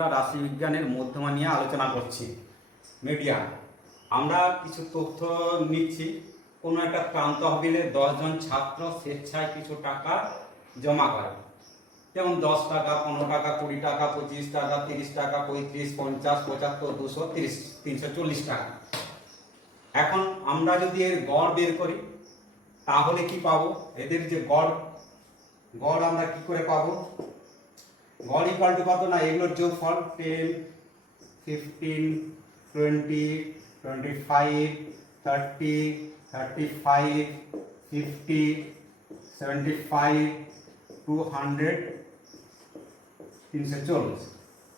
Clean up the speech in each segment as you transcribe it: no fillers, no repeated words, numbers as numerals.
আমরা রাশিবিজ্ঞানের মধ্যমা নিয়ে আলোচনা করছি। মিডিয়ান আমরা কিছু তথ্য নিচ্ছি। কোনো একটা প্রান্ত তহবিলে 10 জন ছাত্র স্বেচ্ছায় কিছু টাকা জমা করে, যেমন 10 টাকা, 15 টাকা, 20 টাকা, 25 টাকা, 30 টাকা, 35, 50, 75, 200, 30, 340 টাকা। এখন আমরা যদি এর গড় বের করি তাহলে কি পাবো? এদের যে গড় আমরা কি করে পাবো? গড় ইকুয়াল টু কত না, এগুলোর যোগফল 10, 15, 20, 25, 30, 35, 50, 75, 200, 340,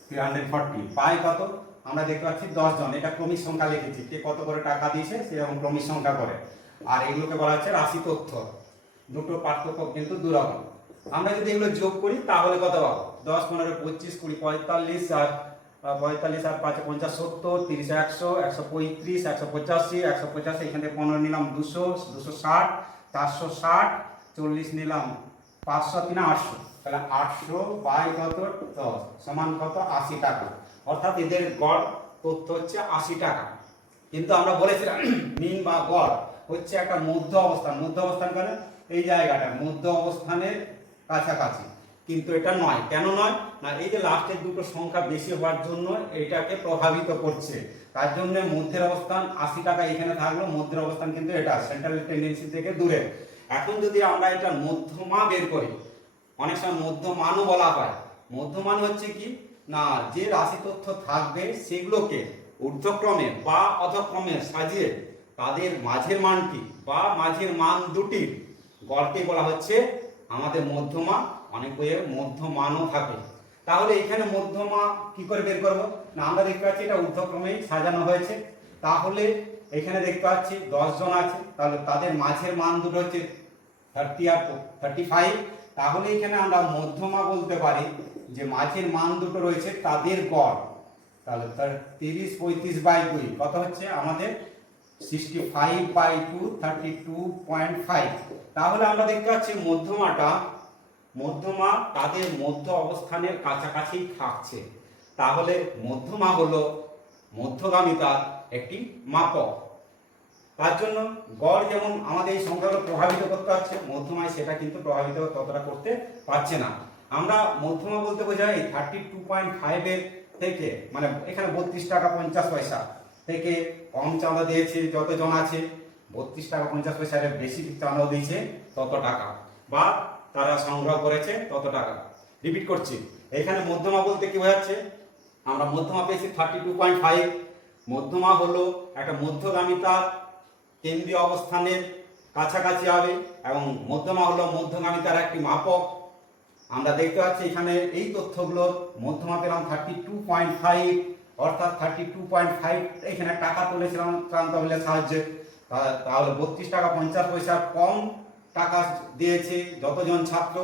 340 পাই কত? আমরা দেখতে পাচ্ছি 10 জন। এটা ক্রমিক সংখ্যা লিখেছি, কে কত করে টাকা দিয়েছে সেরকম ক্রমিক সংখ্যা করে। আর এগুলোকে বলা হচ্ছে রাশি তথ্য। দুটো পার্থক্য কিন্তু দুরকম। আমরা যদি এগুলো যোগ করি তাহলে কত পাবো? 10, 15, 25, 20, 45 আর 45 আর 5, 50, 70, 30, 100, 135, 185, 185, এখান থেকে 15 নিলাম 200, 260, 460, 40 নিলাম 500, 3, 800। তাহলে 800 বাই কত 10 সমান কত? 80 টাকা। অর্থাৎ এদের গড় তথ্য হচ্ছে 80 টাকা। কিন্তু আমরা বলেছিলাম মিন বা গড় হচ্ছে একটা মধ্য অবস্থান। মধ্য অবস্থান মানে এই জায়গাটা মধ্য অবস্থানের কাছাকাছি, কিন্তু এটা নয়। কেন নয় না, এই যে লাস্টের দুটো সংখ্যা বেশি হওয়ার জন্য এটাকে প্রভাবিত করছে। তার জন্য মধ্যের অবস্থান 80 টাকা এখানে থাকলো, মধ্যের অবস্থান কিন্তু এটা সেন্ট্রাল টেন্ডেন্সি থেকে দূরে। এখন যদি আমরা এটা মধ্যমা বের করি, অনেক সময় মধ্যমানও বলা হয়। মধ্যমান হচ্ছে কি না, যে রাশি তথ্য থাকবে সেগুলোকে ঊর্ধ্বক্রমে বা অধক্রমে সাজিয়ে তাদের মাঝের মানটি বা মাঝের মান দুটির গড়কে বলা হচ্ছে আমাদের মধ্যমা। অনেক বইয়ে মধ্যমানও থাকে। তাহলে এখানে মধ্যমা কি করে বের করব না, আমরা দেখতে পাচ্ছি এটা ঊর্ধ্বক্রমেই সাজানো হয়েছে। তাহলে এখানে দেখতে পাচ্ছি 10 জন আছে, তাহলে তাদের মাঝের মান দুটো হচ্ছে 30 আর 35। তাহলে এখানে আমরা মধ্যমা বলতে পারি যে মাঝের মান দুটো রয়েছে তাদের গড়। তাহলে 30, 35 বাই 2 কত হচ্ছে আমাদের 65 বাই 2, 32.5। তাহলে আমরা দেখতে পাচ্ছি মধ্যমা তাদের মধ্য অবস্থানের কাছাকাছি থাকছে। তাহলে মধ্যমা হলো মধ্যগামিতার একটি মাপক। তার জন্য গড় যেমন আমাদের এই সংখ্যাগুলো প্রভাবিত করতে পারছে, মধ্যমায় সেটা কিন্তু প্রভাবিত ততটা করতে পারছে না। আমরা মধ্যমা বলতে বোঝাই 32.5 এর থেকে, মানে এখানে 32 টাকা 50 পয়সা থেকে কম চাঁদা দিয়েছে যতজন আছে, 32 টাকা 50 পয়সার বেশি চাঁদা দিয়েছে তত টাকা, বা তারা সংগ্রহ করেছে তত টাকা। রিপিট করছি, এখানে মধ্যমা বলতে কি বোঝাচ্ছে? আমরা মধ্যমা পেয়েছি 32.5। মধ্যমা হলো একটা মধ্যগামিতার কেন্দ্রীয় অবস্থানের কাছাকাছি হবে এবং মধ্যমা হলো মধ্যগামিতার একটি মাপক। আমরা দেখতে পাচ্ছি এখানে এই তথ্যগুলো মধ্যমা পেলাম 32.5, অর্থাৎ 32.5 এখানে টাকা তুলেছিলাম ত্রাণ তহবিলের সাহায্যে। তাহলে 32 টাকা 50 পয়সা কম টাকা দিয়েছে যতজন ছাত্র,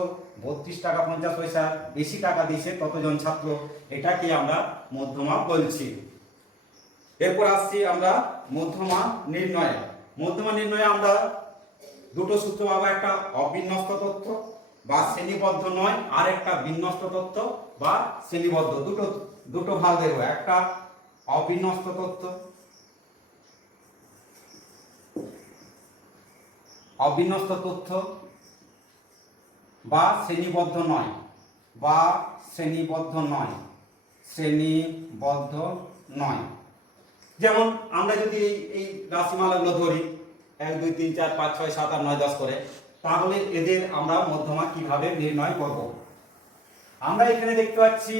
32 টাকা 50 পয়সা বেশি টাকা দিয়েছে ততজন ছাত্র। এটাকে আমরা মধ্যমা বলছি। এরপর আসছি আমরা মধ্যমা নির্ণয়ে। মধ্যমা নির্ণয়ে আমরা দুটো সূত্র পাবো, একটা অবিন্যস্ত তথ্য বা শ্রেণীবদ্ধ নয়, আর একটা বিন্যস্ত তথ্য বা শ্রেণীবদ্ধ। দুটো ভাগ দেখবো, একটা অবিন্যস্ত তথ্য, অবিন্যস্ত তথ্য বা শ্রেণীবদ্ধ নয়, বা শ্রেণীবদ্ধ নয়, শ্রেণীবদ্ধ নয়। যেমন আমরা যদি এই রাশিমালাগুলো ধরি 1, 2, 3, 4, 5, 6, 7, 8, 9, 10 করে, তাহলে এদের আমরা মধ্যমা কিভাবে নির্ণয় করব? আমরা এখানে দেখতে পাচ্ছি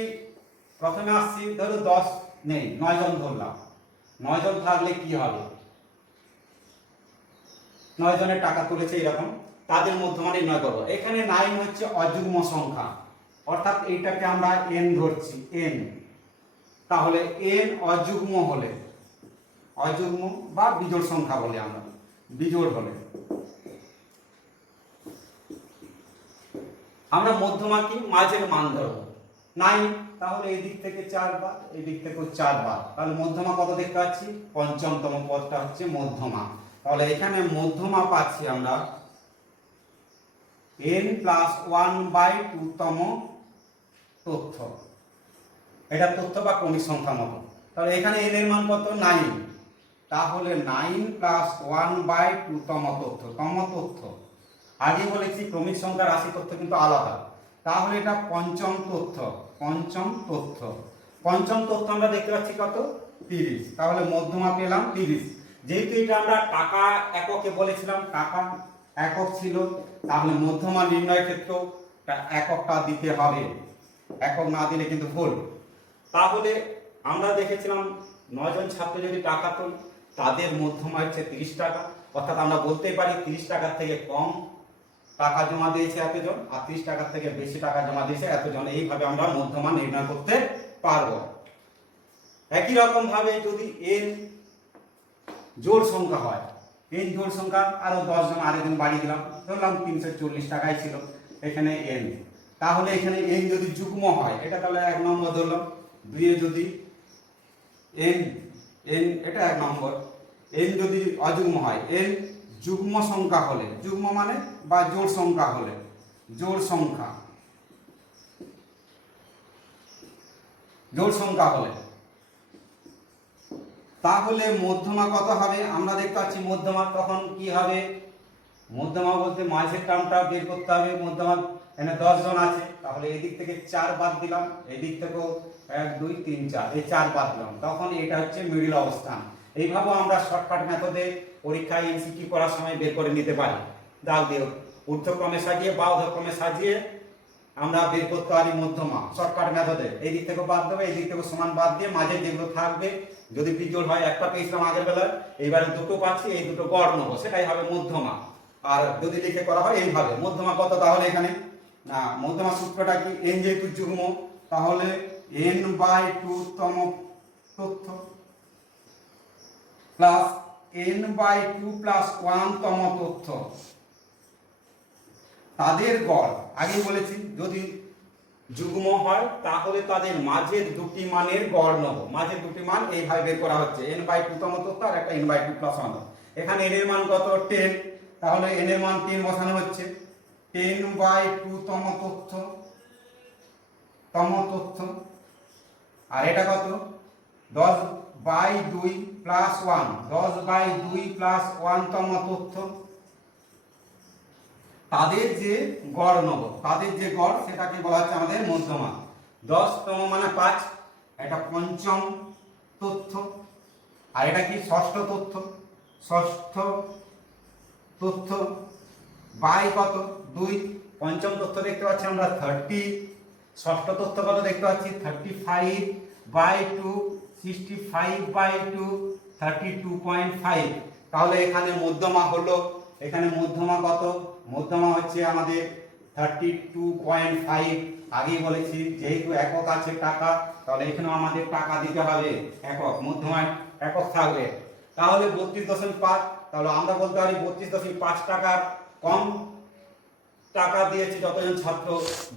প্রথমে আসছি, ধরো 10 নেই, 9 জন ধরলাম। 9 জন থাকলে কি হবে? 9 জনের টাকা তুলেছে এরকম, তাদের মধ্যমা নির্ণয় করব। এখানে 9 হচ্ছে অযুগ্ম সংখ্যা, অর্থাৎ এইটাকে আমরা n ধরছি, n। তাহলে n অযুগ্ম হলে, অযুগ্ম বা বিজোড় সংখ্যা বলি আমরা, বিজোড় হলে আমরা মধ্যমা কি মাঝের মান ধরব 9। তাহলে এই দিক থেকে 4 বার, এই দিক থেকেও 4 বার, তাহলে মধ্যমা কত দেখতে পাচ্ছি? পঞ্চমতম পদটা হচ্ছে মধ্যমা। তাহলে এখানে মধ্যমা পাচ্ছি আমরা n + 1/2 তম তথ্য। এটা তথ্য বা ক্রমিক সংখ্যা মতো। তাহলে এখানে n এর মান কত 9, তাহলে 9 প্লাস 1/2 তম তথ্য। আগে বলেছি ক্রমিক সংখ্যা রাশি তথ্য কিন্তু আলাদা, তাহলে এটা পঞ্চম তথ্য। পঞ্চম তথ্য আমরা দেখতে পাচ্ছি কত 30, তাহলে মধ্যমা পেলাম 30। যেহেতু এটা আমরা টাকা এককে বলেছিলাম, টাকা একক ছিল, তাহলে মধ্যমা নির্ণয়ের ক্ষেত্রেও এককটা দিতে হবে, একক না দিলে কিন্তু ভুল। তাহলে আমরা দেখেছিলাম 9 জন ছাত্র যদি টাকা তোলে তাদের মধ্যমা হচ্ছে 30 টাকা, অর্থাৎ আমরা বলতেই পারি 30 টাকার থেকে কম টাকা জমা দিয়েছে এতজন, আর 30 টাকার থেকে বেশি টাকা জমা দিয়েছে এতজন। এইভাবে আমরা মধ্যমা নির্ণয় করতে পারবো। একই রকম ভাবে যদি n জোড় সংখ্যা হয়, n জোড় সংখ্যা আরো 10 জন আরেকজন বাড়িয়ে দিলাম, ধরলাম 340 টাকায় ছিল এখানে n, তাহলে এখানে n যদি যুগ্ম হয়, এটা তাহলে 1 নম্বর ধরলাম। 2 এ যদি n এটা 1 নম্বর। n যদি অযুগ্ম হয়, n যুগ্ম সংখ্যা হলে, যুগ্ম মানে বা জোড় সংখ্যা হলে, জোড় সংখ্যা হলে তাহলে মধ্যমা কত হবে? আমরা দেখতে পাচ্ছি মধ্যমা তখন কি হবে, মধ্যমা বলতে মাঝের টার্মটা বের করতে হবে। মধ্যমা এখানে 10 জন আছে, তাহলে এই দিক থেকে 4 বাদ দিলাম, এই দিক থেকেও 1 2 3 4, এই 4 বাদ দিলাম, তখন এটা হচ্ছে মিডল অবস্থান। এইভাবে আমরা শর্টকাট মেথডে পরীক্ষায় এমসিকিউ করার সময় বের করে নিতে পারি। দাগ দিয়ে ঊর্ধ্বক্রমে সাজিয়ে বা ঊর্ধ্বক্রমে সাজিয়ে আমরা বের করতে পারি মধ্যমা শর্টকাট মেথডে। এই দিক থেকে বাদ দেবে, এই দিক থেকে সমান বাদ দিয়ে মাঝে যেগুলো থাকবে, যদি বিজোড় হয়, একটা পেয়েছিলাম আগের বেলায়, এইবারে দুটো পাচ্ছি, এই দুটো গড় নেবো, সেটাই হবে মধ্যমা। আর যদি লিখে করা হয় এইভাবে, মধ্যমা কত? তাহলে এখানে না, মধ্যমা সূত্রটা কি, n যেহেতু যুগ্ম, তাহলে n/2 তম তথ্য প্লাস n/2 প্লাস 1 তম তথ্য, তাদের গড়। আগে বলেছি যদি যুগ্ম হয় তাহলে তাদের মাঝের দুটি মানের গড় নেব। মাঝের দুটি মান এইভাবে বের করা হচ্ছে, n/2 তম তথ্য আর একটা n/2 প্লাস 1। এখানে n এর মান কত 10, তাহলে n এর মান 10 বসানো হচ্ছে, 10/2 তম তথ্য। আর এটা কত 10/2 প্লাস 1, 10/2 প্লাস 1 তম তথ্য। তাদের যে গড় নেব, তাদের যে গড় সেটাকে বলা হচ্ছে আমাদের মধ্যমা। 10 তম মানে 5, এটা পঞ্চম তথ্য। আর এটা কি ষষ্ঠ তথ্য বাই কত 2। পঞ্চম তথ্য দেখতে পাচ্ছি আমরা 30, ষষ্ঠ তথ্য কত দেখতে পাচ্ছি 35/2, 65/2, 32.5। তাহলে এখানে মধ্যমা হলো, এখানে মধ্যমা কত? মধ্যমা হচ্ছে আমাদের 32.5। আগেই বলেছি যেহেতু একক আছে টাকা, তাহলে এখানেও আমাদের টাকা দিতে হবে একক, মধ্যমায় একক থাকবে। তাহলে 32.5, তাহলে আমরা বলতে পারি 32.5 টাকার কম টাকা দিয়েছে যতজন ছাত্র,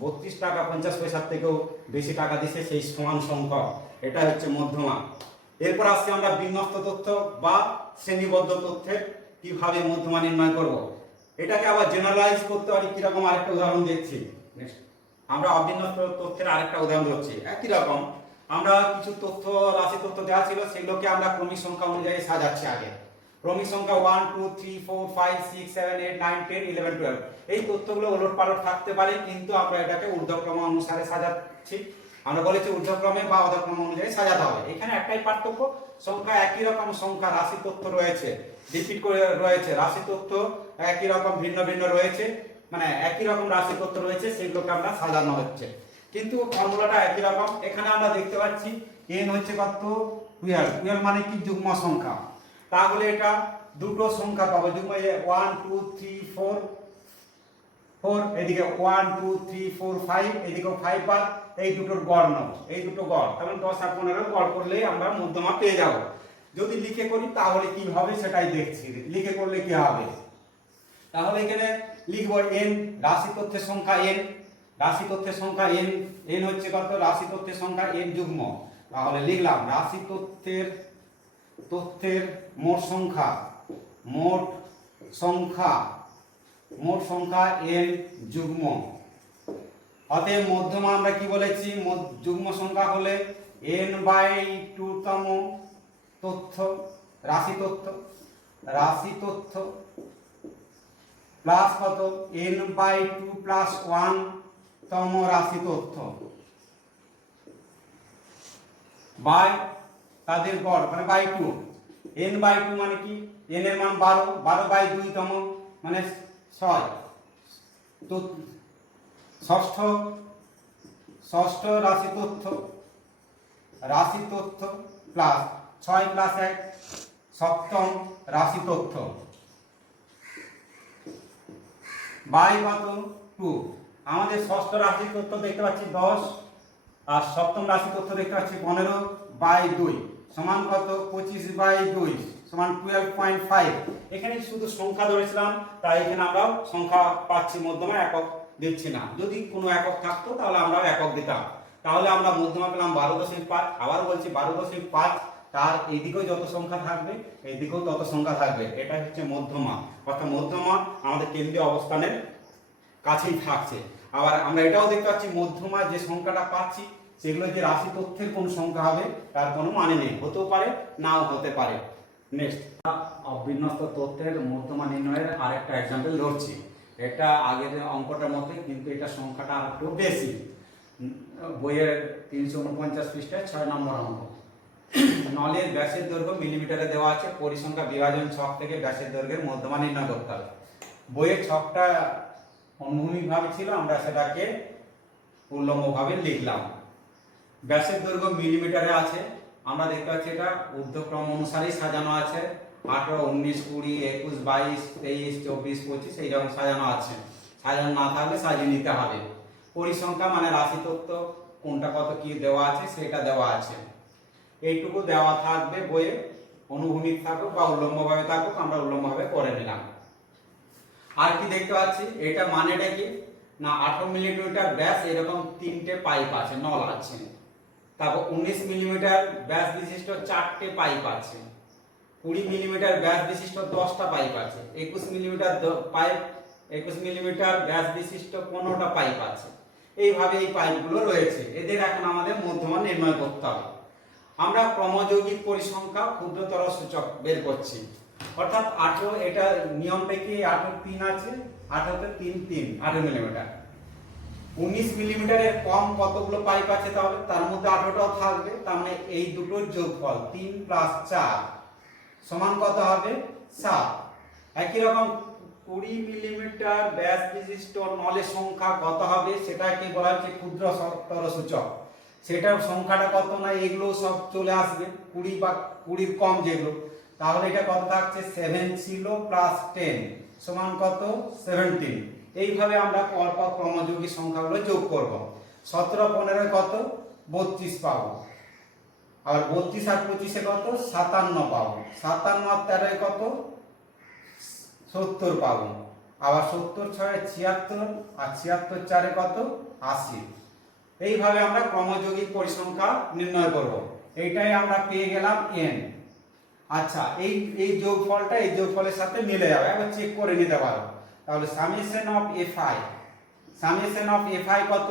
32 টাকা 50 পয়সার থেকেও বেশি টাকা দিয়েছে সেই সমান সংখ্যক, এটা হচ্ছে মধ্যমা। এরপর আসছে আমরা বিন্যস্ত তথ্য বা শ্রেণীবদ্ধ তথ্যের কিভাবে মধ্যমা নির্ণয় করব। এটাকে আবার জেনারেলাইজ করতে পারি কিরকম, আরেকটা উদাহরণ দেখছি। আমরা অবিন্যস্ত তথ্যের আরেকটা উদাহরণ হচ্ছে একই রকম, আমরা কিছু তথ্য রাশি তথ্য দেওয়া ছিল, সেগুলোকে আমরা ক্রমিক সংখ্যা অনুযায়ী সাজাচ্ছি। আগে ক্রমিক সংখ্যা 1 2 3 4 5 6 7 8 9 10 11 12, এই তথ্যগুলো ওলটপালট থাকতে পারে, কিন্তু আমরা এটাকে ঊর্ধ্বক্রম অনুসারে সাজাচ্ছি। আমরা বলেছি ঊর্ধ্বক্রমে বা অধক্রম অনুযায়ী সাজাতে হবে। এখানে একটাই পার্থক্য, সংখ্যা একই রকম সংখ্যা রাশি তথ্য রয়েছে, রিপিট করে রয়েছে, রাশি তথ্য একই রকম ভিন্ন ভিন্ন রয়েছে, মানে একই রকম রাশি তথ্য রয়েছে, সেগুলোকে আমরা সাজানো হচ্ছে, কিন্তু ফর্মুলাটা একই রকম। এখানে আমরা দেখতে পাচ্ছি n হচ্ছে কত 12 মানে কি যুগ্ম সংখ্যা, তাহলে এটা দুটো সংখ্যা পাবো যুগ্ম, 1 2 3 4 4, এদিকে 1 2 3 4 5, এদিকে 5 বাদ, এই দুটোর গড় নেব, এই দুটো গড়, তাহলে 10 আর 15 গড় করলেই আমরা মধ্যমা পেয়ে যাব। যদি লিখে করি তাহলে কি হবে সেটাই দেখছি, লিখে করলে কি হবে। তাহলে এখানে লিখব n, রাশি তথ্যের সংখ্যা n, রাশি তথ্যের সংখ্যা n, n হচ্ছে কত, রাশি তথ্যের সংখ্যা n যুগ্ম, তাহলে লিখলাম রাশি তথ্যের মোট সংখ্যা n যুগ্ম। অতএব মধ্যমা আমরা কি বলেছি, যুগ্ম সংখ্যা হলে n/2 তম তথ্য রাশি তথ্য প্লাস কত n/2 প্লাস 1 তম রাশি তথ্য বাই তাদের গড় মানে বাই 2। n/2 মানে কি, n এর মান 12, 12/2 তম মানে 6। তো ষষ্ঠ রাশি তথ্য প্লাস 6 প্লাস 1 সপ্তম রাশি তথ্য বাই কত 2। আমাদের ষষ্ঠ রাশি তথ্য দেখতে পাচ্ছি 10 আর সপ্তম রাশি তথ্য দেখতে পাচ্ছি 15/2 সমান কত 25/2 সমান 12.5। এখানে শুধু সংখ্যা ধরেছিলাম, তাই এখানে আমরা সংখ্যা পাচ্ছি, মধ্যমা একক দিচ্ছি না। যদি কোনো একক থাকতো তাহলে আমরা একক দিতাম, তাহলে আমরা মধ্যমা পেলাম 12.5। আবার বলছি 12.5, তার এইদিকেও যত সংখ্যা থাকবে এইদিকেও তত সংখ্যা থাকবে, এটা হচ্ছে মধ্যমা। অর্থাৎ মধ্যমা আমাদের কেন্দ্রীয় অবস্থানের কাছেই থাকছে। আবার আমরা এটাও দেখতে পাচ্ছি মধ্যমা যে সংখ্যাটা পাচ্ছি সেগুলো যে রাশি তথ্যের কোন সংখ্যা হবে তার কোনো মানে নেই, হতেও পারে নাও হতে পারে। নেক্সট, অবিন্যস্ত তথ্যের মধ্যমা নির্ণয়ের আরেকটা এক্সাম্পল ধরছি। এটা আগের অঙ্কটার মতোই, কিন্তু এটা সংখ্যাটা আর একটু বেশি। বইয়ের 349 পৃষ্ঠায় 6 নম্বর অঙ্ক। নলের ব্যাসের দৈর্ঘ্য মিলিমিটারে দেওয়া আছে, পরিসংখ্যা বিভাজন ছক থেকে ব্যাসের দৈর্ঘ্যের মধ্যমা নির্ণয় করতে হবে। বইয়ের ছকটা অনুভূমিক ভাবে ছিল, আমরা সেটাকে উল্লম্বভাবে লিখলাম। ব্যাসের দৈর্ঘ্য মিলিমিটারে আছে, আমরা দেখতে পাচ্ছি এটা ঊর্ধ্বক্রম অনুসারেই সাজানো আছে। 18, 19, 20, 21, 22, 23, 24, 25 এইরকম সাজানো আছে। সাজানো না থাকলে সাজিয়ে নিতে হবে। পরিসংখ্যা মানে রাশি তথ্য, কোনটা কত কি দেওয়া আছে সেটা দেওয়া আছে। এইটুকু দেওয়া থাকবে বইয়ে, অনুভূমিক থাকুক বা উল্লম্বভাবে থাকুক, আমরা উল্লম্বভাবে করে নিলাম। আর কি দেখতে পাচ্ছি, এটা মানেটা কি না 18 মিলিমিটার ব্যাস এরকম 3টে পাইপ আছে, নল আছে। তারপর 19 মিলিমিটার ব্যাস বিশিষ্ট 4টে পাইপ আছে। 20 মিলিমিটার ব্যাস বিশিষ্ট 10টা পাইপ আছে। 21 মিলিমিটার ব্যাস বিশিষ্ট 15টা পাইপ আছে। এইভাবে এই পাইপগুলো রয়েছে, এদের এখন আমাদের মধ্যমা নির্ণয় করতে হবে। আমরা ক্রমযৌগিক পরিসংখ্যা ক্ষুদ্রতর সূচক বের করছি। অর্থাৎ 18, এটা নিয়মটা কি 18 3 আছে, 18 তে 3 18 মিলিমিটার। 19 মিলিমিটারের কম কতগুলো পাইপ আছে, তাহলে তার মধ্যে 18টাও থাকবে, তার মানে এই দুটোর যোগফল 3 + 4 সমান কত হবে 7। একই রকম 20 মিলিমিটার ব্যাস বিশিষ্ট নলের সংখ্যা কত হবে সেটাকে বলা হচ্ছে ক্ষুদ্রতর সূচক। সেটার সংখ্যাটা কত না এগুলো সব চলে আসবে 20 বা 20 কম যেগুলো, তাহলে এটা কত থাকছে 7 ছিল প্লাস 10 সমান কত 17। এইভাবে আমরা পরপর ক্রমযৌগিক সংখ্যাগুলো যোগ করব। 17 15 কত 32 পাবো, আর 32 আর 25 কত 57 পাবো। 57 আর 13 কত 70 পাবো। আবার 70 6 76 আর 76 4 কত 80। এইভাবে আমরা ক্রমযৌগিক পরিসংখ্যা নির্ণয় করব। এইটাই আমরা পেয়ে গেলাম n। আচ্ছা, এই যোগফলটা এই যোগফলের সাথে মিলে যাবে, একবার চেক করে নিতে পারো। তাহলে সামেশন অফ fi কত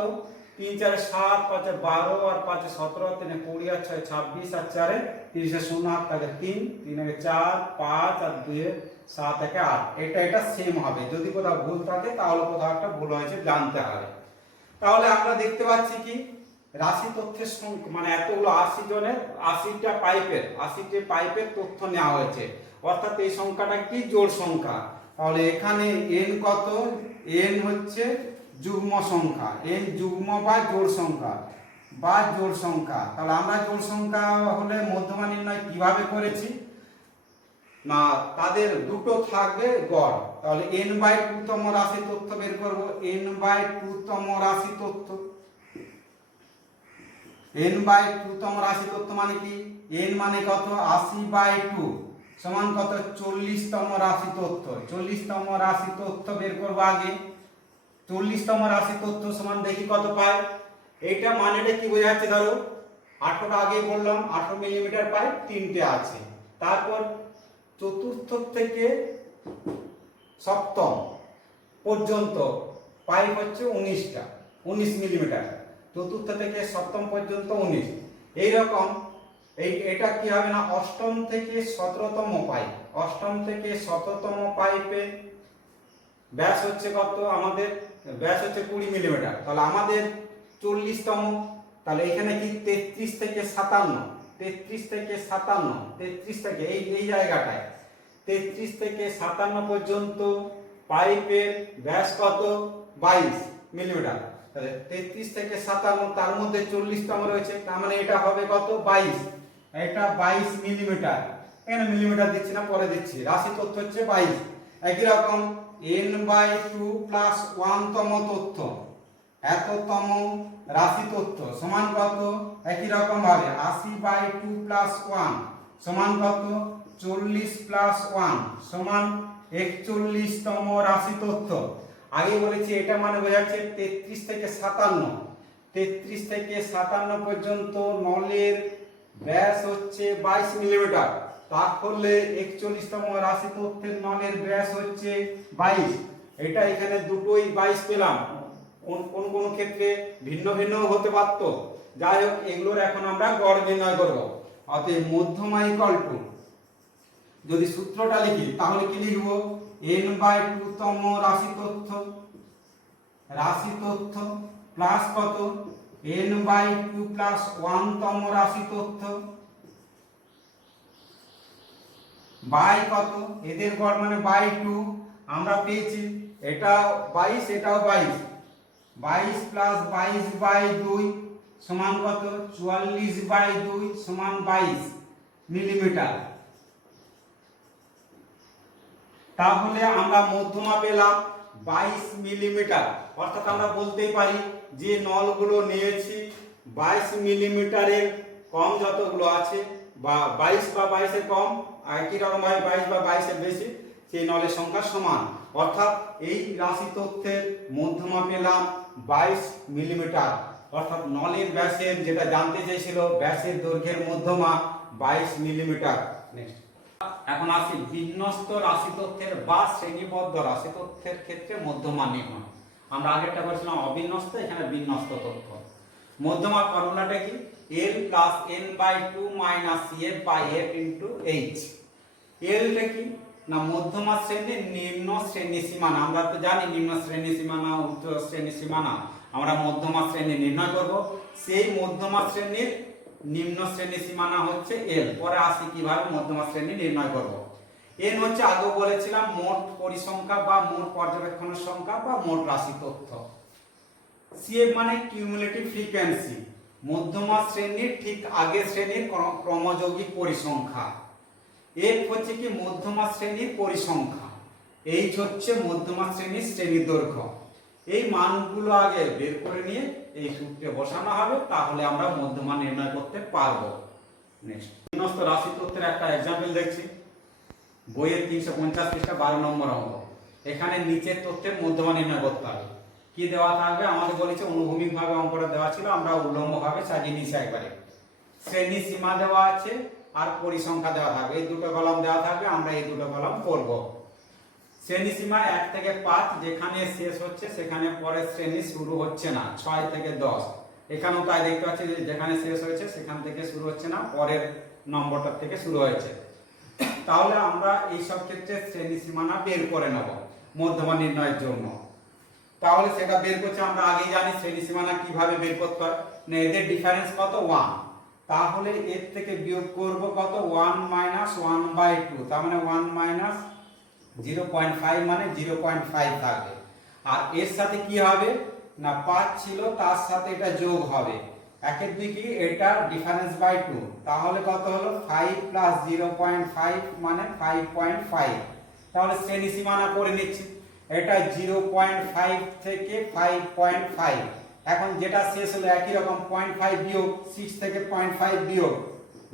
3 4 7 5 12 আর 5 17 3 20 আর 6 26 আর 4 30 0 8 থাকে 3 3 4 5 আর 2 7 8। এটা সেম হবে, যদি কোথাও ভুল থাকে তাহলে কোথাও একটা ভুল হয়েছে জানতে হবে। তাহলে আমরা দেখতে পাচ্ছি কি রাশি তথ্যের সংখ্যা মানে এতগুলো 80 জনের 80টা পাইপের তথ্য নেওয়া হয়েছে, অর্থাৎ এই সংখ্যাটা কি জোড় সংখ্যা। তাহলে এখানে n কত, n হচ্ছে যুগ্ম সংখ্যা, n যুগ্ম বা জোড় সংখ্যা তাহলে আমরা জোড় সংখ্যা হলে মধ্যমা নির্ণয় কিভাবে করেছি না, তাদের দুটো থাকবে গড়। তাহলে n/2 তম রাশি তথ্য বের করব। n/2 তম রাশি তথ্য মানে কি, n মানে কত 80/2 সমান কত 40 তম রাশি তথ্য। 40 তম রাশি তথ্য বের করব আগে। 40 তম রাশি তথ্য সমান দেখি কত পাই। এইটা মানেটা কি বোঝাচ্ছে, ধরো 18টা আগে বললাম 18 মিলিমিটার পাইপ 3টে আছে। তারপর চতুর্থ থেকে সপ্তম পর্যন্ত পাইপ হচ্ছে 19 মিলিমিটার। চতুর্থ থেকে সপ্তম পর্যন্ত 19। এইরকম এটা কি হবে না, অষ্টম থেকে 17তম পাইপ, অষ্টম থেকে 17তম পাইপে ব্যাস হচ্ছে কত, আমাদের ব্যাস হচ্ছে 20 মিলিমিটার। তাহলে আমাদের 40তম, তাহলে এখানে কি 33 থেকে 57, 33 থেকে 57, 33 থেকে এই জায়গাটায় 33 থেকে 57 পর্যন্ত পাইপের ব্যাস কত, 22 মিলিমিটার। তাহলে 33 থেকে 57, তার মধ্যে 40তম রয়েছে, তার মানে এটা হবে কত, 22, এটা 22 মিলিমিটার। এখানে মিলিমিটার দিচ্ছি না, পরে দিচ্ছি, রাশি তথ্য হচ্ছে 22। একই রকম n/2 প্লাস 1তম তথ্য, এততম রাশি তথ্য সমান কত, একই রকম ভাবে 80/2 প্লাস 1 সমান কত, 40 প্লাস 1 সমান 41তম রাশি তথ্য। আগে বলেছি এটা মানে বোঝাচ্ছে 33 থেকে 57, 33 থেকে 57 পর্যন্ত নলের ব্যাস হচ্ছে 22 মিলিমিটার। তাহলে 41তম রাশি তথ্যের নলের ব্যাস হচ্ছে 22। এটা এখানে দুটোই 22 পেলাম, কোন কোন ক্ষেত্রে ভিন্ন ভিন্ন হতে পারতো। যাই হোক, এগুলোর এখন আমরা গড় নির্ণয় করব। অতএব মধ্যমা ইকুয়াল টু, যদি সূত্রটা লিখি তাহলে কি লিখব, n/2 তম রাশি তথ্য প্লাস কত, n/2 প্লাস 1 তম রাশি তথ্য বাই কত, এদের গড় মানে বাই 2। আমরা পেয়েছি এটা 22, এটাও 22, 22 প্লাস 22/2 সমান কত, 44/2 সমান 22 মিলিমিটার। তাহলে আমরা মধ্যমা পেলাম 22 মিলিমিটার। অর্থাৎ আমরা বলতেই পারি যে নলগুলো নিয়েছি 22 মিলিমিটারের কম যতগুলো আছে, বা 22 বা 22 এর কম, একই রকম ভাবে 22 বা 22 এর বেশি, সেই নলের সংখ্যা সমান। অর্থাৎ এই রাশি তথ্যের মধ্যমা পেলাম 22 মিলিমিটার। অর্থাৎ নলের ব্যাসের, যেটা জানতে চেয়েছিল, ব্যাসের দৈর্ঘ্যের মধ্যমা 22 মিলিমিটার। নেক্সট, এখন আসি বিন্যস্ত রাশি তথ্যের বা শ্রেণীবদ্ধ রাশি তথ্যের ক্ষেত্রে মধ্যমা নির্ণয়। আমরা আগেরটা করেছিলাম অবিন্যস্ত, এখানে বিন্যস্ত তথ্য। মধ্যমা ফর্মুলাটা কি, l plus n/2 minus f by f into h। l টা কি না, মধ্যমা শ্রেণীর নিম্ন শ্রেণী সীমানা। আমরা তো জানি নিম্ন শ্রেণী সীমানা, উচ্চ শ্রেণী সীমানা। আমরা মধ্যমা শ্রেণী নির্ণয় করব। সেই মধ্যমা শ্রেণীর নিম্ন শ্রেণী সীমানা হচ্ছে l। পরে আসি কিভাবে মধ্যমা শ্রেণী নির্ণয় করব। n হচ্ছে আগে বলেছিলাম মোট পরিসংখ্যা বা মোট পর্যবেক্ষণের সংখ্যা বা মোট রাশি তথ্য। cf মানে কিউমুলেটিভ ফ্রিকোয়েন্সি, মধ্যমা শ্রেণীর ঠিক আগের শ্রেণীর ক্রমযৌগিক পরিসংখ্যা। f হচ্ছে কি মধ্যমা শ্রেণীর পরিসংখ্যা, h হচ্ছে মধ্যমা শ্রেণীর শ্রেণী দৈর্ঘ্য। এই মানগুলো আগে বের করে নিয়ে এই সূত্রে বসানো হবে, তাহলে আমরা মধ্যমা নির্ণয় করতে পারবো। নেক্সট, বিন্যস্ত রাশি তথ্যের একটা एग्जांपल দেখছি, বইয়ের 350 পৃষ্ঠা 12 নম্বর অঙ্ক। এখানে নিচের তথ্যের মধ্যমা নির্ণয় করতে হবে। কি দেওয়া থাকবে, আমাদের বলেছে অনুভূমিক ভাবে অঙ্কটা দেওয়া ছিল, আমরা উল্লম্ব ভাবে সাজিয়ে নিয়েছি একবারে। শ্রেণী সীমা দেওয়া আছে আর পরিসংখ্যা দেওয়া থাকবে, এই দুটো কলাম দেওয়া থাকবে, আমরা এই দুটো কলাম করব। শ্রেণী সীমা 1 থেকে 5, যেখানে শেষ হচ্ছে সেখানে পরের শ্রেণী শুরু হচ্ছে না। 6 থেকে 10, এখানেও তাই দেখতে পাচ্ছি যে যেখানে শেষ হয়েছে সেখান থেকে শুরু হচ্ছে না, পরের নম্বরটা থেকে শুরু হয়েছে। তাহলে আমরা এই সব ক্ষেত্রে শ্রেণী সীমানা বের করে নেব মধ্যমা নির্ণয়ের জন্য। তাহলে সেটা বের করতে আমরা আগেই জানি শ্রেণী সীমানা কিভাবে বের করতে হয়। না, এদের ডিফারেন্স কত, 1। তাহলে এর থেকে বিয়োগ করব কত, 1 মাইনাস 1/2, তার মানে 1 মাইনাস 0.5 মানে 0.5 থাকবে। আর এর সাথে কি হবে না, 5 ছিল, তার সাথে এটা যোগ হবে, একের দুই কি, এটা ডিফারেন্স বাই 2, তাহলে কত হলো 5 প্লাস 0.5 মানে 5.5। তাহলে শ্রেণী সীমানা করে নিচ্ছি, এটা 0.5 থেকে 5.5। এখন যেটা শেষ হলো একই রকম 0.5 বিয়োগ 6 থেকে 0.5 বিয়োগ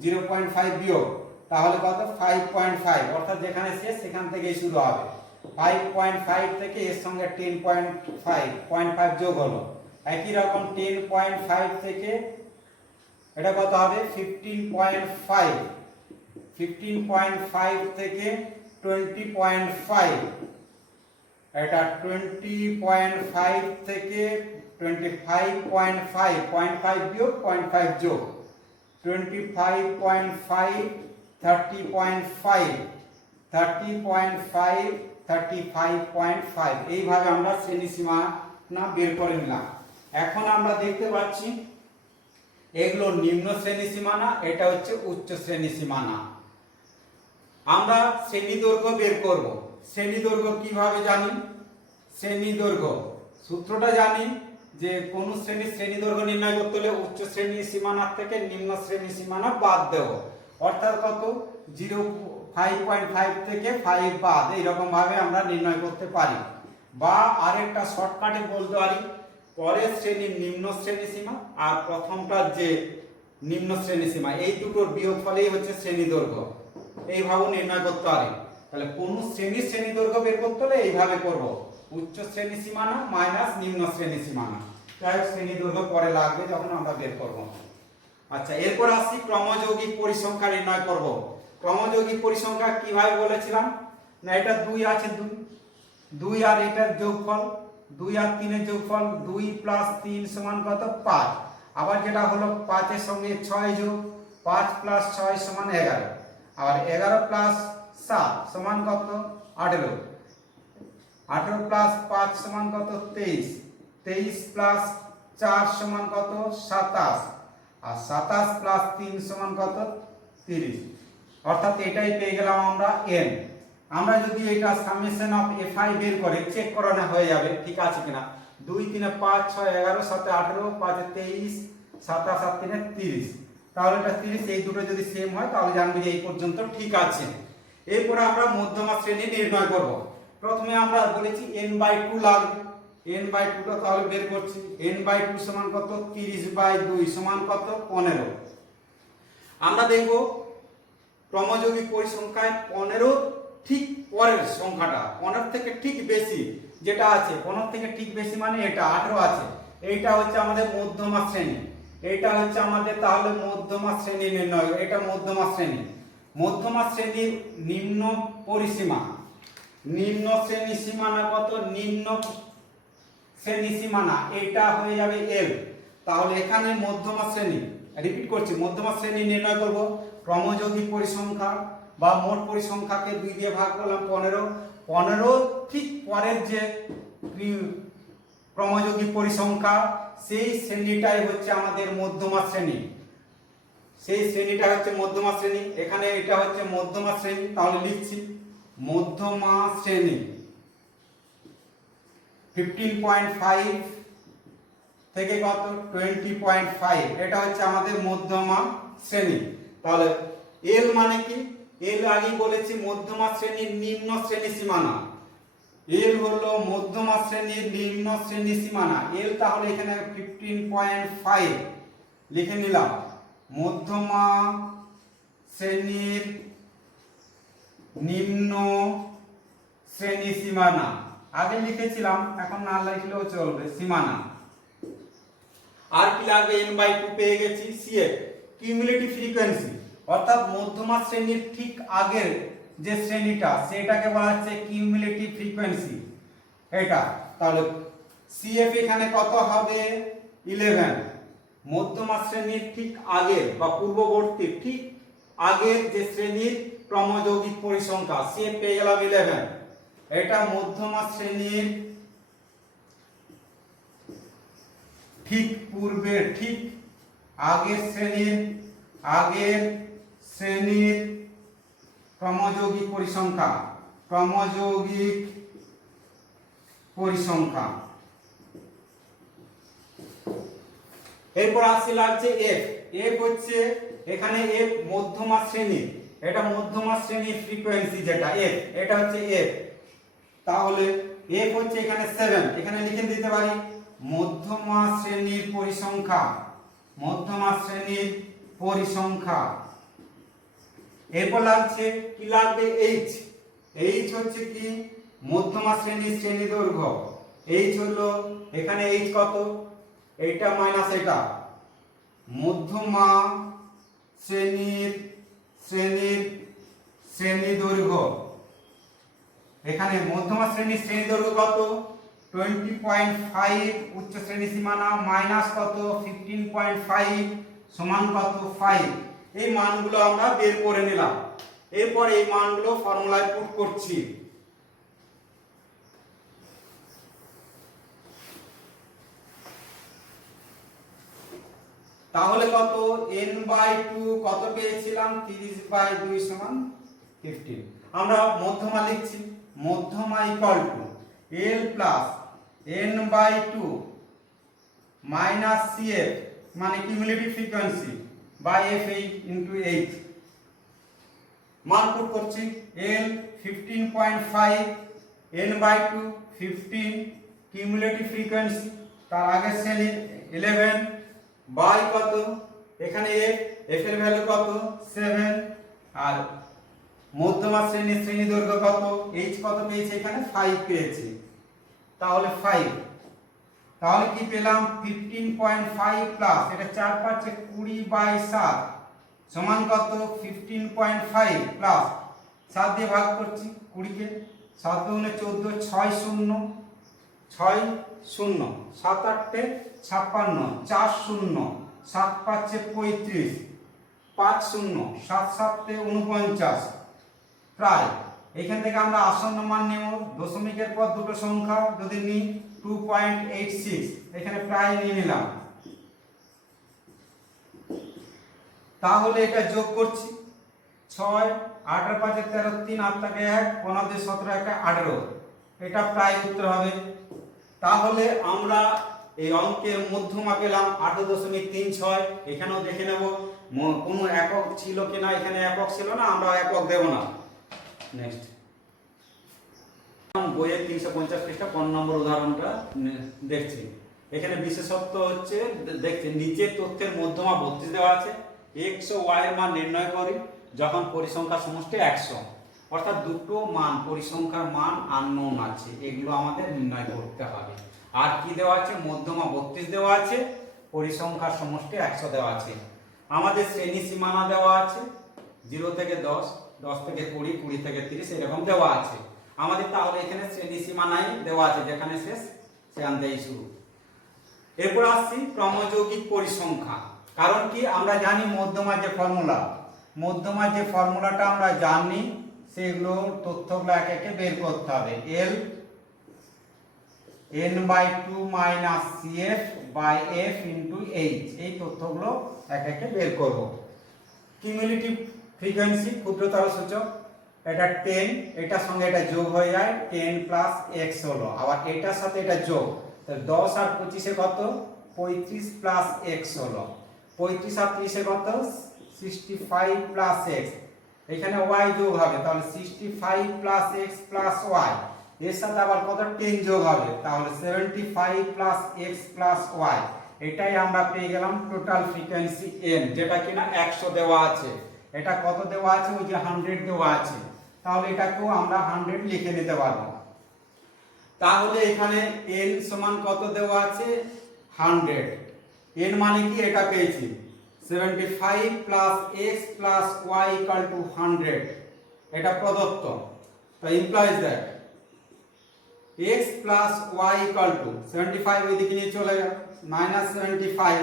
0.5 বিয়োগ, তাহলে কত, 5.5। অর্থাৎ যেখানে শেষ সেখান থেকেই শুরু হবে। 5.5 থেকে এর সঙ্গে 10.5 যোগ হলো, একই রকম 10.5 থেকে এটা কত হবে 15.5, 15.5 থেকে 20.5, এটা 20.5 থেকে 25.5, 0.5 বিয়োগ 0.5 যোগ, 25.5, 30.5, 30.5, 35.5 এইভাবে আমরা শ্রেণী সীমানা বের করে নিলাম। এখন আমরা দেখতে পাচ্ছি এগুলো নিম্ন শ্রেণী সীমানা, এটা হচ্ছে উচ্চ শ্রেণী সীমানা। আমরা শ্রেণী দৈর্ঘ্য বের করব। শ্রেণী দৈর্ঘ্য কিভাবে জানি? শ্রেণী দৈর্ঘ্য সূত্রটা জানি যে কোন শ্রেণীর শ্রেণী দৈর্ঘ্য নির্ণয় করতে হলে উচ্চ শ্রেণী সীমানা থেকে নিম্ন শ্রেণী সীমানা বাদ দেব। অর্থাৎ কত? 5.5 থেকে 5 বাদ, এইরকম ভাবে আমরা নির্ণয় করতে পারি। বা আরেকটা শর্টকাটে বলতে পারি, পরের শ্রেণীর নিম্ন শ্রেণী সীমা আর প্রথমটার যে নিম্ন শ্রেণী সীমা, এই দুটোর বিয়োগফলেই হচ্ছে শ্রেণী দৈর্ঘ্য। এইভাবে নির্ণয় করতে পারি। তাহলে কোন শ্রেণীর শ্রেণী দৈর্ঘ্য বের করতে হলে এইভাবে করব, উচ্চ শ্রেণী সীমানা মাইনাস নিম্ন শ্রেণী সীমানা। তাই শ্রেণী দৈর্ঘ্য পরে লাগবে যখন আমরা বের করব। আচ্ছা, এরপর আসি ক্রমযৌগিক পরিসংখ্যা নির্ণয় করব। ক্রমযৌগিক পরিসংখ্যা কিভাবে বলেছিলাম না, এটা 2 আছে, 2 আর এটার যোগফল, 2 আর 3 এর যোগফল, 2 + 3 সমান কত? 5। আবার যেটা হলো 5 এর সঙ্গে 6 যোগ, 5 + 6 সমান 11। আর 11 + 7 সমান কত? 18। 18 + 5 সমান কত? 23। 23 + 4 সমান কত? 27। আর 27 + 3 সমান কত? 30। অর্থাৎ এটাই পেয়ে গেলাম আমরা n। আমরা যদি এটা সামেশন অফ fi বের করে চেক করানো হয়ে যাবে ঠিক আছে কিনা। 2 3 5 6 11 7 18 5 23 27 7 3 30, তাহলে এটা 30। এই দুটো যদি সেম হয় তাহলে জানবে যে এই পর্যন্ত ঠিক আছে। এরপর আমরা মধ্যমা শ্রেণী নির্ণয় করব। প্রথমে আমরা বলেছি n/2 লাগবে। n/2 টা তাহলে বের করছি। n/2 সমান কত? 30/2 সমান কত? 15। আমরা দেখব ক্রমযৌগিক পরিসংখ্যায় 15 ঠিক পরের সংখ্যাটা 15 থেকে ঠিক বেশি যেটা আছে, 15 থেকে ঠিক বেশি মানে এটা 18 আছে, এইটা হচ্ছে আমাদের মধ্যমা শ্রেণী। এইটা হচ্ছে আমাদের তাহলে মধ্যমা শ্রেণী নির্ণয়। এটা মধ্যমা শ্রেণী। মধ্যমা শ্রেণীর নিম্ন পরিসীমা, নিম্ন শ্রেণী সীমানা কত? নিম্ন শ্রেণী সীমানা এটা হয়ে যাবে L। তাহলে এখানে মধ্যমা শ্রেণী, রিপিট করছি, মধ্যমা শ্রেণী নির্ণয় করব। ক্রমযৌগিক পরিসংখ্যা বা মোট পরিসংখ্যাকে 2 দিয়ে ভাগ করলাম 15। 15 ঠিক পরের যে ক্রমযৌগিক পরিসংখ্যা সেই শ্রেণীটাই হচ্ছে আমাদের মধ্যমা শ্রেণী। সেই শ্রেণীটা হচ্ছে মধ্যমা শ্রেণী। এখানে এটা হচ্ছে মধ্যমা শ্রেণী, তাহলে লিখছি মধ্যমা শ্রেণী 15.5 থেকে কত? 20.5। এটা হচ্ছে আমাদের মধ্যমা শ্রেণী। তাহলে এল মানে কি? এল আগেই বলেছি মধ্যমা শ্রেণীর নিম্ন শ্রেণী সীমানা। এল হলো মধ্যমা শ্রেণীর নিম্ন শ্রেণী সীমানা। এল তাহলে এখানে 15.5 লিখে নিলাম। মধ্যমা শ্রেণীর নিম্ন শ্রেণী সীমানা আগে লিখেছিলাম, এখন না লিখলেও চলবে, সীমানা। আর কি লাগবে? n/2 পেয়ে গেছি। CF কিউমুলেটিভ ফ্রিকোয়েন্সি, অর্থাৎ মধ্যমা শ্রেণীর ঠিক আগের যে শ্রেণীটা সেটাকে বলা হচ্ছে কিউমুলেটিভ ফ্রিকোয়েন্সি এটা। তাহলে CF এখানে কত হবে? 11। মধ্যমা শ্রেণীর ঠিক আগের বা পূর্ববর্তী ঠিক আগের যে শ্রেণীর ক্রমযৌগিক পরিসংখ্যা CF পেয়ে গেলাম 11। এটা মধ্যমা শ্রেণীর ঠিক পূর্বের ঠিক আগের শ্রেণীর ক্রমযৌগিক পরিসংখ্যা। ক্রমযৌগিক পরিসংখ্যা। এরপর আসছে লাগছে F। F হচ্ছে এখানে F মধ্যমা শ্রেণী, এটা মধ্যমা শ্রেণীর ফ্রিকোয়েন্সি যেটা F, এটা হচ্ছে F। তাহলে F হচ্ছে এখানে 7, এখানে লিখে দিতে পারি মধ্যমা শ্রেণীর পরিসংখ্যা। মধ্যমা শ্রেণীর পরিসংখ্যা। এরপর লাগছে কি? লাগবে H। H হচ্ছে কি? মধ্যমা শ্রেণীর শ্রেণী দৈর্ঘ্য। H হলো এখানে H কত? এইটা মাইনাস এটা। মধ্যমা শ্রেণীর শ্রেণী দৈর্ঘ্য। এখানে মধ্যমা শ্রেণীর শ্রেণী দৈর্ঘ্য কত? 20.5 উচ্চ শ্রেণী সীমানা মাইনাস কত? 15.5 সমান কত 5। এই মানগুলো আমরা বের করে নিলাম। এরপর এই মানগুলো ফর্মুলায় পুট করছি। তাহলে কত n/2 কত পেয়েছিলাম 30/2 সমান 15। আমরা মধ্যমা লিখছি, মধ্যমা equal to l plus n/2 minus cf মানে cumulative frequency by f into h। মান পুট করছি l 15.5 n/2 15 কিউমুলেটিভ ফ্রিকোয়েন্সি, তার আগের শ্রেণী 11 বাই কত এখানে f এর ভ্যালু কত 7 আর মধ্যমা শ্রেণী দৈর্ঘ্য কত h কত পেয়েছি এখানে 5 পেয়েছি। তাহলে 5, তাহলে কি পেলাম 15.5 প্লাস এটা 4 5 20/7 সমান কত 15.5 প্লাস 7 দিয়ে ভাগ করছি 20 কে, 7 দুগুণে 14 6 0 6 0 7 8 56 4 0 7 5 35 5 0 7 7 49 প্রায়। এখান থেকে আমরা আসন্ন মান নেব, দশমিকের পর দুটো সংখ্যা যদি নিই 2.86 এখানে প্রায় নিয়ে নিলাম। তাহলে এটা যোগ করছি 6 8 আর 5 13 3 8 টাকে 1 15 দিয়ে 17 একটা 18, এটা প্রায় উত্তর হবে। তাহলে আমরা এই অঙ্কের মধ্যমা পেলাম 8.36। এখানেও দেখে নেব কোনো একক ছিল কিনা, এখানে একক ছিল না, আমরা একক দেব না। নেক্সট বইয়ের 350 পৃষ্ঠা 5 নম্বর উদাহরণটা দেখছি। এখানে বিশেষত্ব হচ্ছে দেখছি নিচের তথ্যের মধ্যমা 32 দেওয়া আছে, x ও y এর মান নির্ণয় করি যখন পরিসংখ্যার সমষ্টি 100। অর্থাৎ দুটো মান পরিসংখ্যার মান আননোন আছে, এগুলো আমাদের নির্ণয় করতে হবে। আর কি দেওয়া আছে মধ্যমা 32 দেওয়া আছে, পরিসংখ্যার সমষ্টি 100 দেওয়া আছে। আমাদের শ্রেণী সীমানা দেওয়া আছে 0 থেকে 10, 10 থেকে 20, 20 থেকে 30 এরকম দেওয়া আছে আমাদের। তাহলে এখানে শ্রেণী সীমানাই দেওয়া আছে, যেখানে শেষ সেখান থেকেই শুরু। এরপর আসছি ক্রমযৌগিক পরিসংখ্যা। কারণ কি আমরা জানি মধ্যমার যে ফর্মুলাটা আমরা জানি, সেগুলো তথ্যগুলো এক একে বের করতে হবে। l n/2 minus cf by f into h, এই তথ্যগুলো এক একে বের করব। কিউমুলেটিভ ফ্রিকোয়েন্সি ক্ষুদ্রতর সূচক এটা 10, এটার সঙ্গে এটা যোগ হয়ে যায় 10 প্লাস x হলো, আবার এটার সাথে এটা যোগ, তাহলে 10 আর 25 এ কত 35 প্লাস x হলো, 35 আর 30 এ কত 65 প্লাস x, এখানে y যোগ হবে তাহলে 65 প্লাস x প্লাস y, এর সাথে আবার কত 10 যোগ হবে তাহলে 75 প্লাস x প্লাস y। এটাই আমরা পেয়ে গেলাম টোটাল ফ্রিকোয়েন্সি n, যেটা কিনা 100 দেওয়া আছে। এটা কত দেওয়া আছে ওই যে 100 দেওয়া আছে, তাহলে এটাকেও আমরা 100 লিখে নিতে পারবো। তাহলে এখানে n সমান কত দেওয়া আছে 100, n মানে কি এটা পেয়েছি 75 plus x plus y equal to 100, এটা প্রদত্ত। তো implies that x plus y equal to 75 ওইদিকে নিয়ে চলে যাবে মাইনাস 75,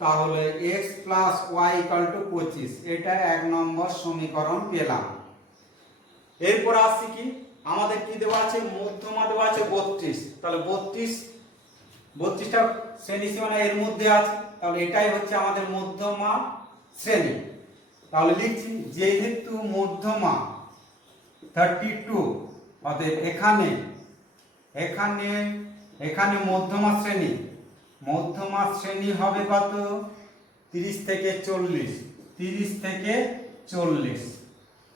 তাহলে x plus y equal to 25, এটা 1 নম্বর সমীকরণ পেলাম। এরপর আসছি কি আমাদের কি দেওয়া আছে মধ্যমা দেওয়া আছে 32, তাহলে 32টা শ্রেণী সীমানা এর মধ্যে আছে, তাহলে এটাই হচ্ছে আমাদের মধ্যমা শ্রেণী। তাহলে লিখছি যেহেতু মধ্যমা 32, অতএব এখানে মধ্যমা শ্রেণী হবে কত 30 থেকে 40,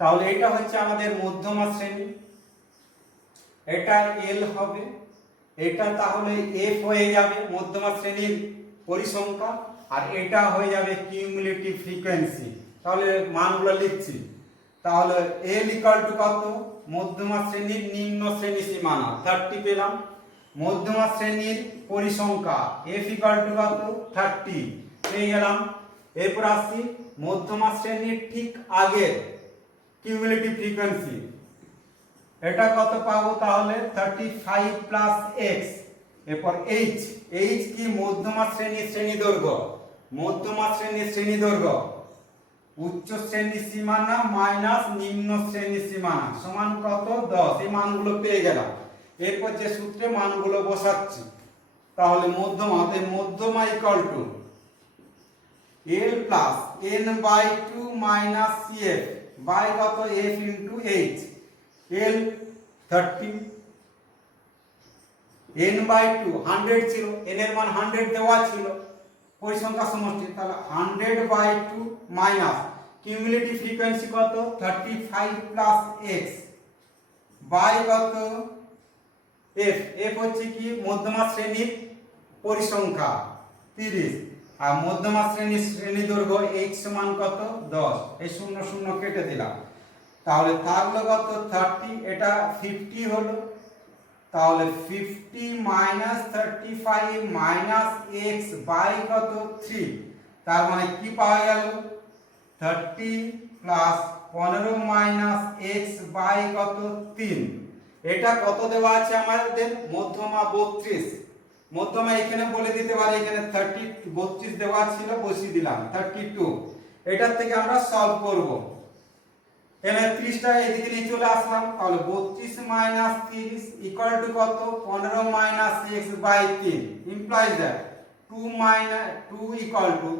তাহলে এটা হচ্ছে আমাদের মধ্যমা শ্রেণী, এটা l হবে, এটা তাহলে f হয়ে যাবে মধ্যমা শ্রেণীর পরিসংখ্যা, আর এটা হয়ে যাবে কিউমুলেটিভ ফ্রিকোয়েন্সি। তাহলে মানগুলো লিখছি, তাহলে l ইকুয়াল টু কত মধ্যমা শ্রেণীর নিম্ন শ্রেণী সীমানা 30 পেলাম, মধ্যমা শ্রেণীর পরিসংখ্যা f ইকুয়াল টু কত 30 পেয়ে গেলাম। এরপর আসছি মধ্যমা শ্রেণীর ঠিক আগের কিউমুলেটিভ ফ্রিকোয়েন্সি, এটা কত পাবো তাহলে 35 প্লাস x। এরপর h কি মধ্যমা শ্রেণী দৈর্ঘ্য, মধ্যমা শ্রেণীর শ্রেণী দৈর্ঘ্য উচ্চ শ্রেণীর সীমানা মাইনাস নিম্ন শ্রেণীর সীমানা সমান কত 10। এই মানগুলো পেয়ে গেলাম। এরপর যে সূত্রে মানগুলো বসাচ্ছি, তাহলে মধ্যমা equal to L plus n/2 minus CF by কত F into H। L 30, n/2 100 ছিল, n এর মান 100 দেওয়া ছিল পরিসংখ্যা সমষ্টি, তাহলে 100/2 মাইনাস কিউমুলেটিভ ফ্রিকোয়েন্সি কত 35 প্লাস x বাই কত f। f হচ্ছে কি মধ্যমা শ্রেণীর পরিসংখ্যা 30 আর মধ্যমা শ্রেণীর শ্রেণী দৈর্ঘ্য h সমান কত 10। এই 0 0 কেটে দিলাম, তাহলে থাকলো কত 30, এটা 50 হলো, তাহলে 50 মাইনাস 35 মাইনাস x বাই কত 3, তার মানে কি পাওয়া গেল 30 প্লাস 15 মাইনাস x বাই কত 3। এটা কত দেওয়া আছে আমাদের মধ্যমা 32। মধ্যমা এখানে বলে দিতে পারি, এখানে 32 দেওয়া ছিল, বসিয়ে দিলাম 32। এটার থেকে আমরা সলভ করব। এখানে 30টা এদিকে নিয়ে চলে আসলাম, তাহলে 32 মাইনাস 30 ইকুয়াল টু কত 15 minus x by 3 implies that 2 equal to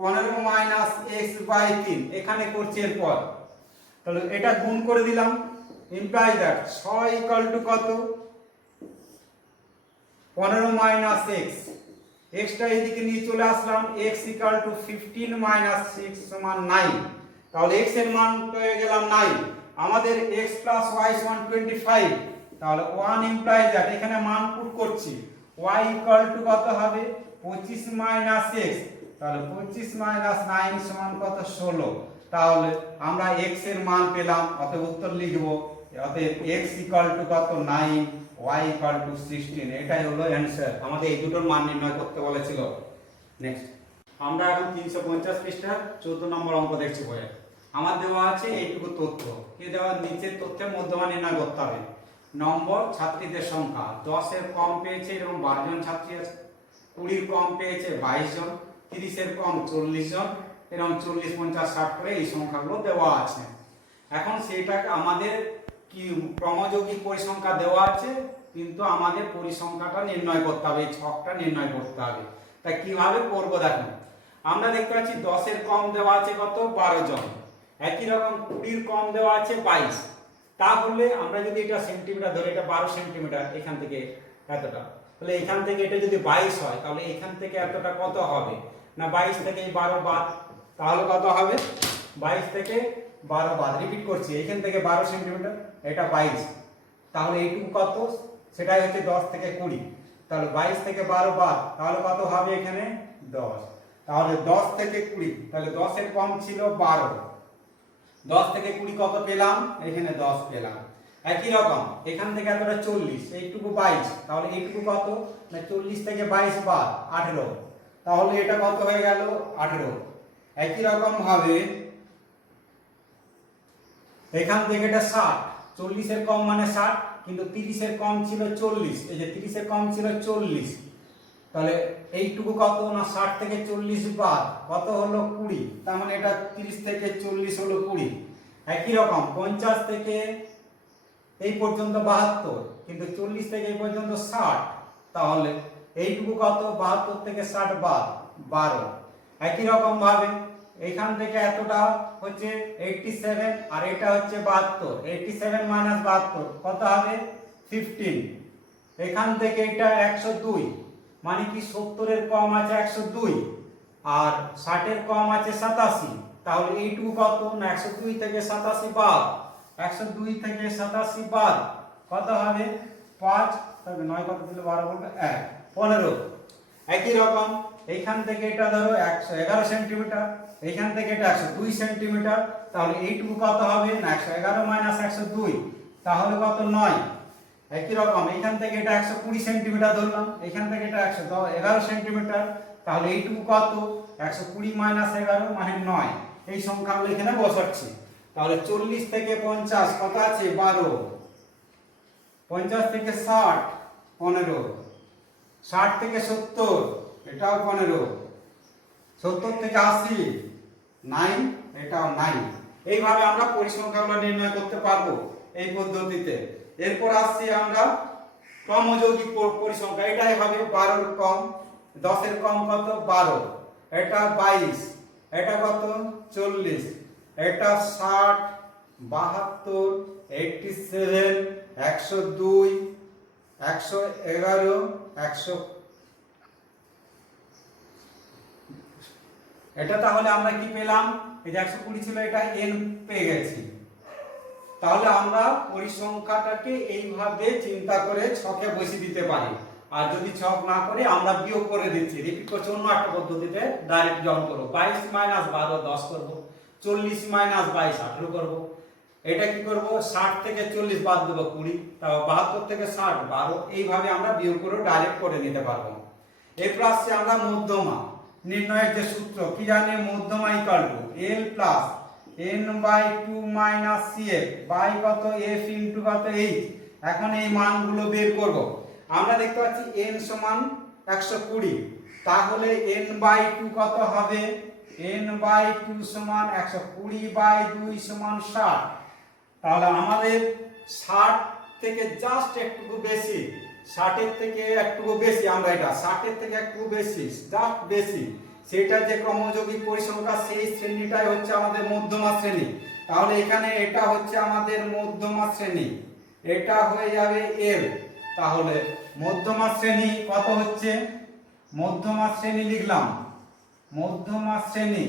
15 minus x by 3। এখানে করছি এরপর, তাহলে এটা গুণ করে দিলাম, ইমপ্লাইজ দ্যাট 6 ইকুয়াল টু কত 15 মাইনাস x। xটা এদিকে নিয়ে চলে আসলাম, x ইকুয়াল টু 15 মাইনাস 6 সমান 9। তাহলে x এর মান পেয়ে গেলাম 9। আমাদের x প্লাস y সমান 25, তাহলে 1 ইমপ্লাইজ দ্যাট এখানে মান পুট করছি y ইকুয়াল টু কত হবে 25 মাইনাস x, তাহলে 25 মাইনাস 9 সমান কত 16। তাহলে আমরা x এর মান পেলাম, অতএব উত্তর লিখব, অতএব x ইকুয়াল টু কত 9, y ইকুয়াল টু 16। এটাই হলো অ্যানসার। আমাদের এই দুটোর মান নির্ণয় করতে বলেছিল। নেক্সট আমরা এখন 350 পৃষ্ঠার 14 নম্বর অঙ্ক দেখছি বইয়ে। আমার দেওয়া আছে এইটুকু তথ্য, কি দেওয়া নিচের তথ্যের মধ্যমা নির্ণয় করতে হবে। নম্বর ছাত্রীদের সংখ্যা 10 এর কম পেয়েছে এরকম 12 জন ছাত্রী আছে, 20 এর কম পেয়েছে 22 জন, 30 এর কম 40 জন, এরকম 40 50 60 করে এই সংখ্যাগুলো দেওয়া আছে। এখন সেটাকে আমাদের কি ক্রমযৌগিক পরিসংখ্যা দেওয়া আছে, কিন্তু আমাদের পরিসংখ্যাটা নির্ণয় করতে হবে, এই ছকটা নির্ণয় করতে হবে। তা কিভাবে করব দেখুন, আমরা দেখতে পাচ্ছি 10 এর কম দেওয়া আছে কত 12 জন, একই রকম 20 এর কম দেওয়া আছে 22। তাহলে আমরা যদি এটা সেন্টিমিটার ধরে, এটা 12 সেন্টিমিটার, এখান থেকে এতটা, তাহলে এখান থেকে এটা যদি 22 হয়, তাহলে এখান থেকে এতটা কত হবে না 22 থেকে 12 বাদ, তাহলে কত হবে 22 থেকে 12 বাদ। রিপিট করছি, এখান থেকে 12 সেন্টিমিটার, এটা 22, তাহলে এইটুকু কত, সেটাই হচ্ছে 10 থেকে 20, তাহলে 22 থেকে 12 বাদ, তাহলে কত হবে এখানে 10। তাহলে 10 থেকে 20, তাহলে 10 এর কম ছিল 12, 10 থেকে 20 কত পেলাম, এখানে 10 পেলাম। একই রকম এখান থেকে এতটা 40, এইটুকু 22, তাহলে এইটুকু কত না 40 থেকে 22 বাদ 18, তাহলে এটা কত হয়ে গেল 18। একই রকম ভাবে এখান থেকে এটা 60, 40 এর কম মানে 60, কিন্তু 30 এর কম ছিল 40, এই যে 30 এর কম ছিল 40, তাহলে এইটুকু কত না 60 থেকে 40 বাদ কত হলো 20, তার মানে এটা 30 থেকে 40 হলো 20। একই রকম 50 থেকে এই পর্যন্ত 72, কিন্তু 40 থেকে এই পর্যন্ত 60, তাহলে এইটুকু কত 72 থেকে 60 বাদ 12। একই রকম ভাবে এখান থেকে এতটা হচ্ছে 87 আর এটা হচ্ছে 72, 87 মাইনাস 72 কত হবে 15। এখান থেকে এটা 102, মানে কি 70 এর কম আছে 102 আর 60 এর কম আছে 87, তাহলে এইটুকু কত না 102 থেকে 87 বাদ, 102 থেকে 87 বাদ কত হবে 5, তবে 9 কত দিলে 12 বলবে 1 15। একই রকম এইখান থেকে এটা ধরো 111 সেন্টিমিটার, এইখান থেকে এটা 102 সেন্টিমিটার, তাহলে এইটুকু কত হবে না 111 মাইনাস 102, তাহলে কত 9। একই রকম এইখান থেকে এটা 120 সেন্টিমিটার ধরলাম, এইখান থেকে এটা 111 সেন্টিমিটার, তাহলে এইটুকু কত 120 মাইনাস 11 মানে 9। এই সংখ্যাগুলো এখানে বসাচ্ছি। তাহলে 40 থেকে 50 কত আছে 12, 50 থেকে 60 15, 60 থেকে 70 এটাও 15, 70 থেকে 80 9, এটাও 9। এইভাবে আমরা পরিসংখ্যাগুলো নির্ণয় করতে পারবো এই পদ্ধতিতে। এরপর আসছি আমরা ক্রমযৌগিক পরিসংখ্যা। এটাই হবে 12 এর কম, 10 এর কম কত 12, এটা 22, এটা কত 40, এটা 60, 72, 87, 102, 111, 100। এটা তাহলে আমরা কি পেলাম? এই যে 120 ছিল, এটা n পেয়ে গেছি। তাহলে আমরা পরিসংখ্যাটাকে এইভাবে চিন্তা করে ছকে বসিয়ে দিতে পারি। আর যদি ছক না করে আমরা বিয়োগ করে দিচ্ছি, রিপিট করছি অন্য একটা পদ্ধতিতে, ডাইরেক্ট জন করব। 22 - 12 10 করব, 40 - 22 18 করব। এটা কি করব? 60 থেকে 40 বাদ দেব 20, তাও 72 থেকে 60 12। এইভাবে আমরা বিয়োগ করে ডাইরেক্ট করে নিতে পারবো। এরপর আসছে আমরা মধ্যমা নির্ণয়ের যে সূত্র, কি জানি? মধ্যমা equal to L plus n/2 minus CF by কত F ইনটু কত H। এখন এই মানগুলো বের করব। আমরা দেখতে পাচ্ছি n সমান 120, তাহলে n/2 কত হবে? n/2 সমান 120/2 সমান 60। তাহলে আমাদের 60 থেকে জাস্ট একটু বেশি, 60 এর থেকে একটু বেশি, আমরা এটা 60 এর থেকে একটু বেশি, জাস্ট বেশি, সেটা যে ক্রমযৌগিক পরিসংখ্যা, সেই শ্রেণীটাই হচ্ছে আমাদের মধ্যমা শ্রেণী। তাহলে এখানে এটা হচ্ছে আমাদের মধ্যমা শ্রেণী, এটা হয়ে যাবে L। তাহলে মধ্যমা শ্রেণী কত হচ্ছে? মধ্যমা শ্রেণী লিখলাম, মধ্যমা শ্রেণী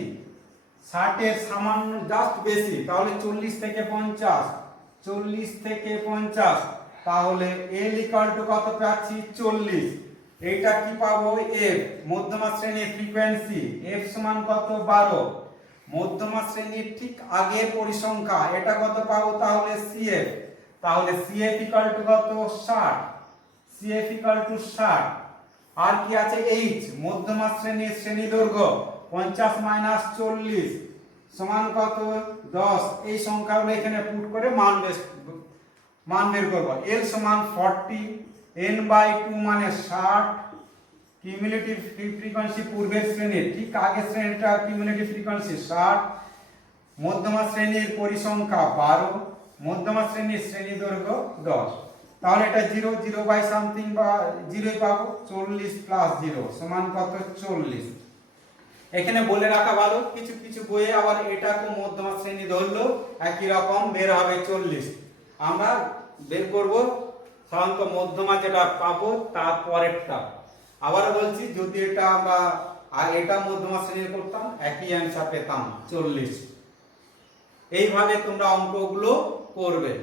60 এর সামান্য জাস্ট বেশি, তাহলে 40 থেকে 50, 40 থেকে 50। তাহলে L ইকুয়াল টু কত পাচ্ছি? 40। এইটা কি পাবো? F, মধ্যমা শ্রেণীর ফ্রিকোয়েন্সি। F সমান কত? 12। মধ্যমা শ্রেণীর ঠিক আগের পরিসংখ্যা, এটা কত পাবো? তাহলে CF। তাহলে CF ইকুয়াল টু কত? 60। CF equal to 60। আর কি আছে? H, মধ্যমা শ্রেণীর শ্রেণী দৈর্ঘ্য 50 মাইনাস 40 সমান কত? 10। এই সংখ্যাগুলো এখানে পুট করে মান বের করব। L সমান 40, n/2 মানে 60, কিউমুলেটিভ ফ্রিকোয়েন্সি পূর্বের শ্রেণীর ঠিক আগের শ্রেণীটা কিউমুলেটিভ ফ্রিকোয়েন্সি 60, মধ্যমা শ্রেণীর পরিসংখ্যা 12, মধ্যমা শ্রেণীর শ্রেণী দৈর্ঘ্য 10। তাহলে এটা 0 বাই সামথিং বা 0ই পাবো। 40 প্লাস 0 সমান কত? 40। এখানে বলে রাখা ভালো, কিছু কিছু বইয়ে আবার এটাকে মধ্যমা শ্রেণী ধরলো একই রকম বের হবে 40। আমরা বের করব সাধারণত মধ্যমা যেটা পাবো তার পরেরটা। আবার বলছি, যদি এটা আমরা আর এটা মধ্যমা শ্রেণী করতাম একই অ্যান্সার পেতাম 40। এইভাবে তোমরা অঙ্কগুলো করবে।